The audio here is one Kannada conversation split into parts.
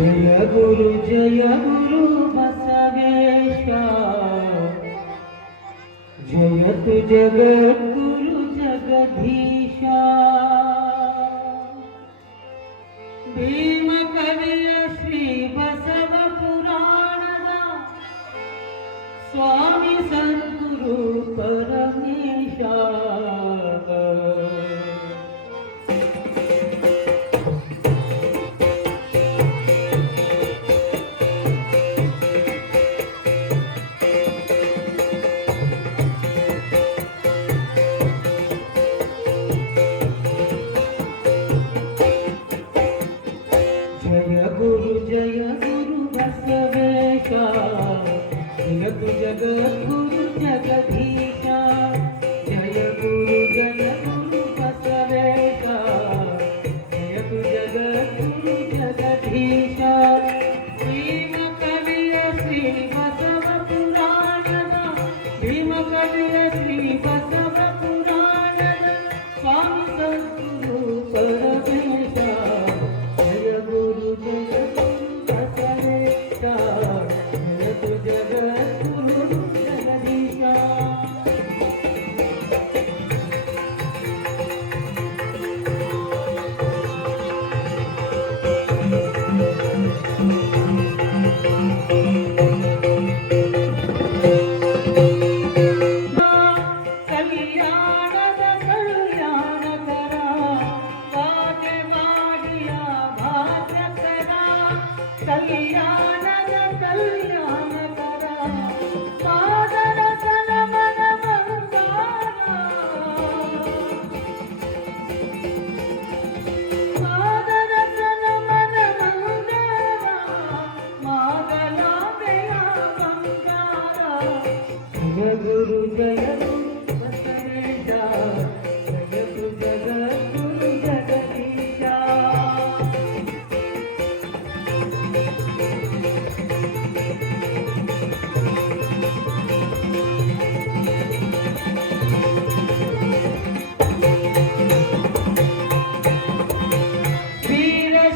जय गुरु बसवेश जयतु जगद्गुरु जगदीशा भीम कविय श्री बसव पुराणದ स्वामी सद्गुरु परमेश जय गुरु बसवेश जगत जगद्गुरु जगदीशा जय गुरु बसवेश जगत जगद्गुरु जगदीशा भीम कविय श्री बसव पुराणದ भीम कविय श्री बसव पुराणದ स्वामी सद्गुरु परमेश ಕಲ್ಯಾಣದ ಕಲ್ಯಾಣಕರ ಪಾದರಸನ ಮನ ಬಂಗಾರ ಪಾದರಸನ ಮನ ಬಂಗಾರ ಮಾಗಲಾಂಬೆಯ ಬಂಗಾರ ಜಯ ಗುರು ಜಯ ಗುರು ಬಸವೇಶ ಜಗತ್ತು ಜಗದ್ಗುರು ಜಗದೀಶ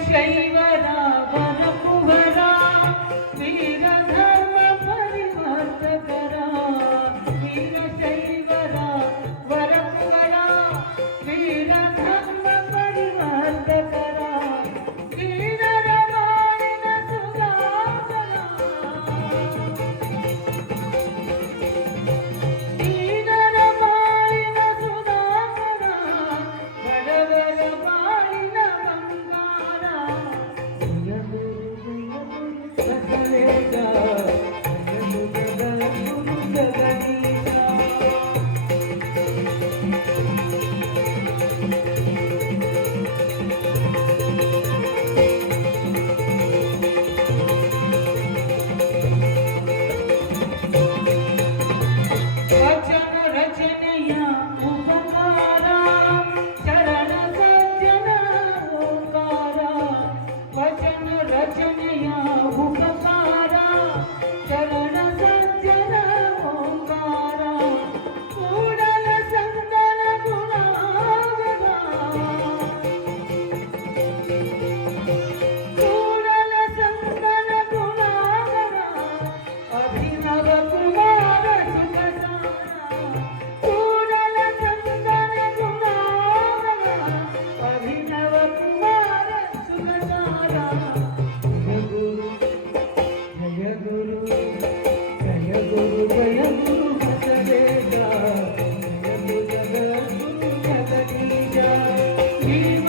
ಶೈವರ ವರಕುವರ ವೀರ ಧರ್ಮ ಪರಿವರ್ತಕರ ವೀರ ಶೈವರ ವರಕುವರ ವೀರ ಧರ್ಮ ಪರಿವರ್ತಕರ ವೀರರ ಬಾಳಿನ ಸುಧಾಕರ ವೀರರ ಬಾಳಿನ ಸುಧಾಕರ ಬಡವರ ಬಾಳಿನ ಬಂಗಾರ ರಚನೆಯ ಉಪಕಾರ ಶರಣ ಸಜ್ಜನ ಓಂಕಾರ ಕೂಡಲ ಸಂಗನ ಗುಣಾಗರ ಕೂಡಲ ಸಂಗನ ಗುಣಾಗರ ಅಭಿನವ ಕುಮಾರ ಸುಖಸಾರ ಕೂಡಲ ಸಂಗನ ಗುಣಾಗರ ಅಭಿನವ ಕುಮಾರ ಸುಖಸಾರ He